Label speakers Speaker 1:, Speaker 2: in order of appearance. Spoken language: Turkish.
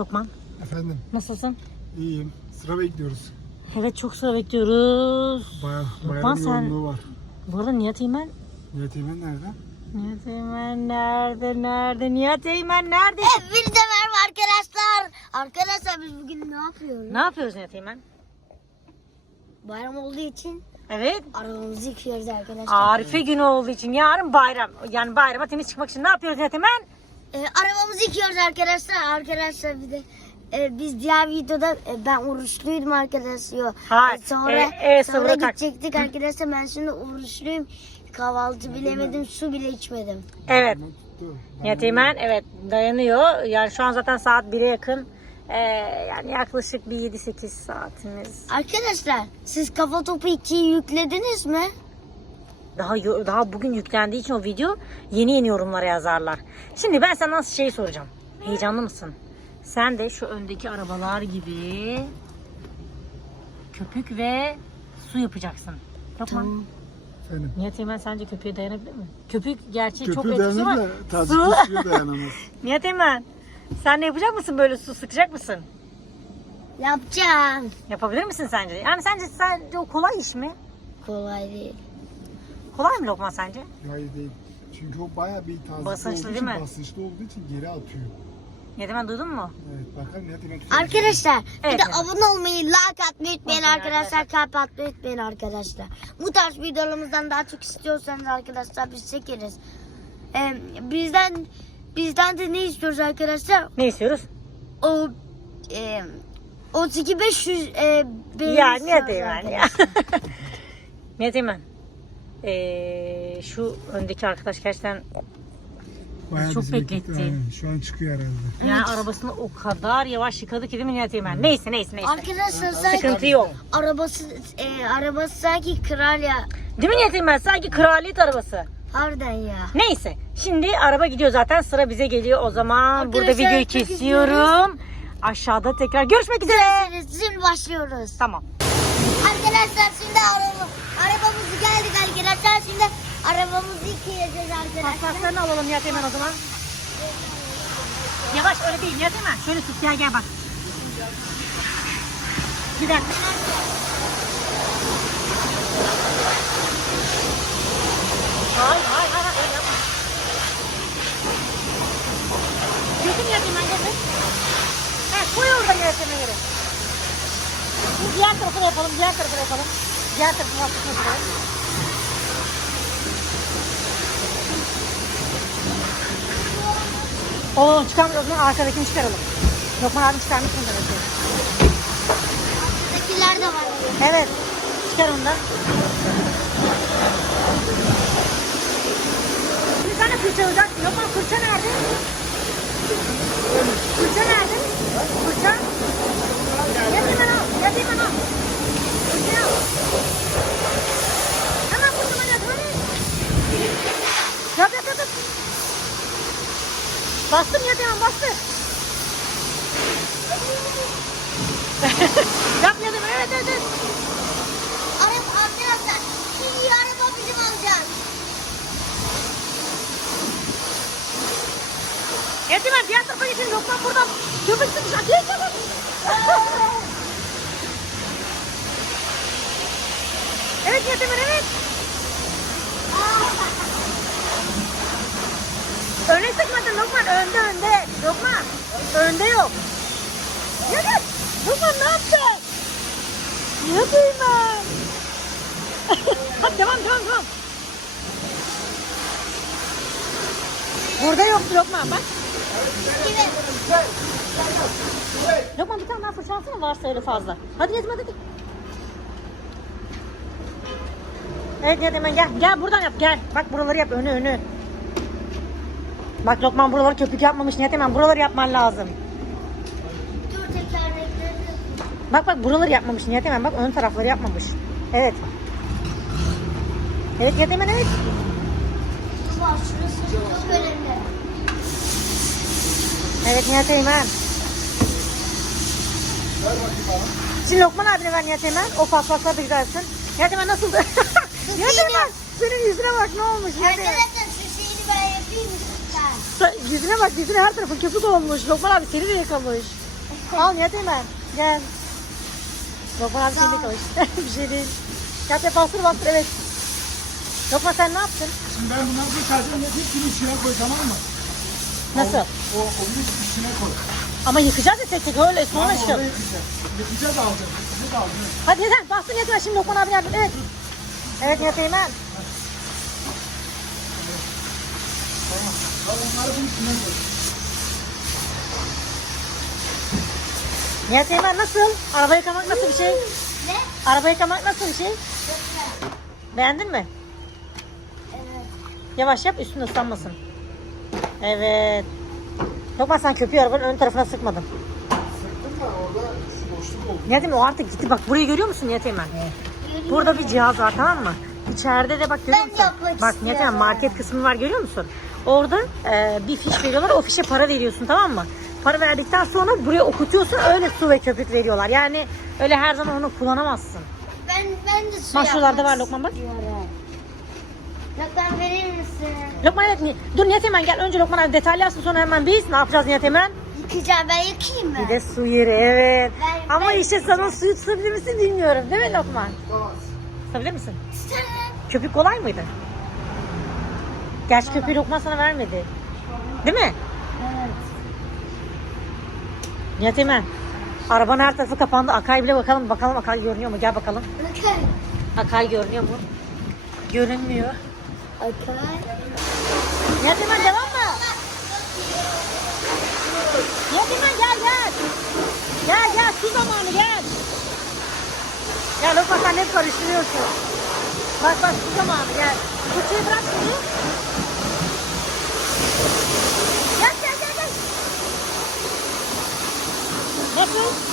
Speaker 1: Lokman
Speaker 2: Efendim,
Speaker 1: nasılsın?
Speaker 2: iyiyim. Sıra bekliyoruz.
Speaker 1: Evet çok sıra bekliyoruz.
Speaker 2: Baya, bayağı bir
Speaker 1: sen-
Speaker 2: yoğunluğu var.
Speaker 1: Bu arada Nihat Eymen
Speaker 2: Nihat Eymen nerede?
Speaker 1: Nihat Eymen nerede nerede Nihat Eymen nerede?
Speaker 3: Hepinize merhaba arkadaşlar. Arkadaşlar biz bugün ne yapıyoruz?
Speaker 1: Ne yapıyoruz Nihat Eymen?
Speaker 3: Bayram olduğu için
Speaker 1: Evet
Speaker 3: arabamızı yıkıyoruz arkadaşlar.
Speaker 1: Arife günü olduğu için yarın bayram. Yani bayrama temiz çıkmak için ne yapıyoruz Nihat Eymen?
Speaker 3: Ee, arabamızı yıkıyoruz arkadaşlar. Arkadaşlar bir de e, biz diğer videoda e, ben oruçluydum arkadaşlar. E, sonra
Speaker 1: e, e,
Speaker 3: sonra
Speaker 1: kalk.
Speaker 3: gidecektik arkadaşlar. Ben şimdi oruçluyum. Kahvaltı bilemedim, su bile içmedim.
Speaker 1: Evet Eymen evet dayanıyor. Yani şu an zaten saat 1'e yakın. Ee, yani yaklaşık bir 7-8 saatimiz.
Speaker 3: Arkadaşlar siz kafa topu 2'yi yüklediniz mi?
Speaker 1: Daha daha bugün yüklendiği için o video yeni yeni yorumlara yazarlar. Şimdi ben sana nasıl şey soracağım. Heyecanlı mısın? Sen de şu öndeki arabalar gibi köpük ve su yapacaksın. Yapma.
Speaker 2: Efendim.
Speaker 1: Nihat Eymen sence köpüğe dayanabilir mi? Köpük gerçi çok etkisi var.
Speaker 2: tabii
Speaker 1: Su.
Speaker 2: suya dayanamaz.
Speaker 1: Nihat Eymen sen de yapacak mısın böyle su sıkacak mısın?
Speaker 3: Yapacağım.
Speaker 1: Yapabilir misin sence? Yani sence sence o kolay iş mi?
Speaker 3: Kolay değil.
Speaker 1: Kolay mı Lokman sence?
Speaker 2: Hayır değil. Çünkü o baya bir taze
Speaker 1: Basınçlı
Speaker 2: olduğu
Speaker 1: değil
Speaker 2: için,
Speaker 1: mi?
Speaker 2: basınçlı olduğu için geri atıyor.
Speaker 1: Nihat Eymen duydun mu?
Speaker 2: Evet bakalım Nihat Eymen tutacak.
Speaker 3: Arkadaşlar
Speaker 1: Evet,
Speaker 3: bir de
Speaker 1: evet.
Speaker 3: abone olmayı, like atmayı unutmayın
Speaker 1: Unutmayın
Speaker 3: arkadaşlar. Kalp atmayı unutmayın arkadaşlar. Bu tarz videolarımızdan daha çok istiyorsanız arkadaşlar biz çekeriz. Ee, bizden bizden de ne istiyoruz arkadaşlar?
Speaker 1: Ne istiyoruz?
Speaker 3: O e, 32500 e, beğeni
Speaker 1: Ya
Speaker 3: istiyoruz
Speaker 1: Nihat Eymen ya.
Speaker 3: arkadaşlar.
Speaker 1: Nihat Eymen. Ee, şu öndeki arkadaş gerçekten
Speaker 2: Bayağı
Speaker 1: çok
Speaker 2: bizi
Speaker 1: bekletti.
Speaker 2: Aynen, şu an çıkıyor herhalde.
Speaker 1: yani arabasını o kadar yavaş yıkadı ki değil mi Nihat Eymen? Neyse neyse neyse.
Speaker 3: Arkadaşlar sanki
Speaker 1: Sıkıntı yok.
Speaker 3: arabası e, arabası sanki kral ya.
Speaker 1: Değil mi Nihat Eymen? Sanki kraliyet arabası.
Speaker 3: Harbiden ya.
Speaker 1: Neyse. Şimdi araba gidiyor zaten. Sıra bize geliyor. O zaman burada
Speaker 3: Arkadaşlar,
Speaker 1: videoyu
Speaker 3: çok
Speaker 1: kesiyorum. Aşağıda tekrar görüşmek üzere.
Speaker 3: Şimdi başlıyoruz.
Speaker 1: Tamam.
Speaker 3: Arkadaşlar şimdi araba, geldik arkadaşlar. Şimdi arabamızı yıkayacağız arkadaşlar.
Speaker 1: Paslarını alalım Nihat Eymen o zaman. Yavaş öyle değil Nihat Eymen. Şöyle tut gel gel bak. Bir dakika. Hayır hayır hayır öyle yapma. Götür Nihat Eymen götür. Diğer tarafını yapalım, diğer tarafını yapalım. Diğer tarafını yapalım. Oo çıkarmıyor o zaman arkadakini çıkaralım. Lokman abi çıkarmışsın demek ki.
Speaker 3: Buradakiler de var.
Speaker 1: Evet. Çıkar onu da. Bir tane fırça olacak. Lokman fırça nerede? Fırça nerede? Fırça? Yatayım ben al. Yatayım ben al. Fırçayı al. Hemen fırçaları yat. Hadi. Yat yat yat. yat. Bastım yatayım bastır. Yap yadım evet evet evet.
Speaker 3: Araba arkadaşlar. Şimdi araba bizim olacak.
Speaker 1: Yedim ben diğer tarafa geçelim. Lokman buradan köpük sıkacak. Geç çabuk. evet yedim evet. Öne sıkmadın Lokman. Önde önde. Lokman. Önde yok. Yedim. Lokman ne yaptın? Yedim ben. Hadi devam devam devam. Burada yoktu Lokman bak. Lokman bir tane daha fırça alsana varsa öyle fazla. Hadi Nezmi hadi. Evet Nihat hemen gel. Gel buradan yap gel. Bak buraları yap önü önü. Bak Lokman buraları köpük yapmamış Nihat hemen buraları yapman lazım.
Speaker 3: Dur tekerlekleri.
Speaker 1: Bak bak buraları yapmamış Nihat hemen bak ön tarafları yapmamış. Evet. Evet Nihat hemen evet.
Speaker 3: Bak şurası çok önemli.
Speaker 1: Evet Nihat Eymen. Şimdi Lokman abine ver Nihat Eymen. O paspaslar da güzelsin. Nihat Eymen nasıldı? Nihat Eymen senin yüzüne bak ne olmuş Nihat? Sa- Yüzüne bak yüzüne her tarafın köpük olmuş. Lokman abi seni de yıkamış. Al Nihat Eymen. Gel. Lokman abi seninle bir şey değil. Yap yap bastır bastır evet. Lokman sen ne yaptın?
Speaker 2: Şimdi ben bunları çıkaracağım. Hepsini içine koy tamam mı?
Speaker 1: Nasıl?
Speaker 2: O, o bir içine koy.
Speaker 1: Ama yıkacağız ya tek tek öyle sonra
Speaker 2: Ama
Speaker 1: işte.
Speaker 2: orada yıkayacağız. Yıkayacağız alacağız. Yıkayacağız alacağız.
Speaker 1: Hadi yeter bastır Eymen şimdi Lokman abi yardım. Evet. Evet Nihat Eymen.
Speaker 2: Al onları bunun içine koy.
Speaker 1: Nihat Eymen nasıl? Araba yıkamak nasıl bir şey?
Speaker 3: Ne?
Speaker 1: Araba yıkamak nasıl bir şey? Beğendin mi?
Speaker 3: Evet.
Speaker 1: Yavaş yap üstün ıslanmasın. Evet. Lokman sen köpüğü arabanın ön tarafına sıkmadın.
Speaker 2: Sıktın da orada boşluk oldu.
Speaker 1: Nihat Eymen o artık gitti. Bak burayı görüyor musun Nihat Eymen? Burada bir cihaz var tamam mı? İçeride de bak görüyor
Speaker 3: Ben
Speaker 1: musun?
Speaker 3: yapmak
Speaker 1: Bak Nihat Eymen market kısmı var görüyor musun? Orada e, bir fiş veriyorlar. O fişe para veriyorsun tamam mı? Para verdikten sonra buraya okutuyorsun. Öyle su ve köpük veriyorlar. Yani öyle her zaman onu kullanamazsın.
Speaker 3: Ben, ben de su yapmak
Speaker 1: var Lokman bak.
Speaker 3: Lokman verir misin?
Speaker 1: Lokman evet Ni- dur Nihat Eymen gel. Önce Lokman abi detaylı yazsın sonra hemen biz ne yapacağız Nihat Eymen?
Speaker 3: Yıkayacağım ben yıkayayım mı?
Speaker 1: Bir de su yeri evet.
Speaker 3: Ben-
Speaker 1: Ama
Speaker 3: ben-
Speaker 1: işte sana suyu tutabilir misin bilmiyorum değil mi Lokman?
Speaker 2: Tamam.
Speaker 1: Tutabilir misin?
Speaker 3: Sen-
Speaker 1: Köpük kolay mıydı? Gerçi köpüğü Lokman sana vermedi. Değil mi? Nihat Eymen. Arabanın her tarafı kapandı. Akay bile bakalım. Bakalım Akay görünüyor mu? Gel bakalım.
Speaker 3: Bakın.
Speaker 1: Akay görünüyor mu? Görünmüyor.
Speaker 3: Bakın.
Speaker 1: Nihat Eymen devam mı? Nihat Eymen gel gel. Gel gel su zamanı gel. Gel Lokman sen hep karıştırıyorsun. Bak bak su zamanı gel. Fırçayı bırak şimdi. Gel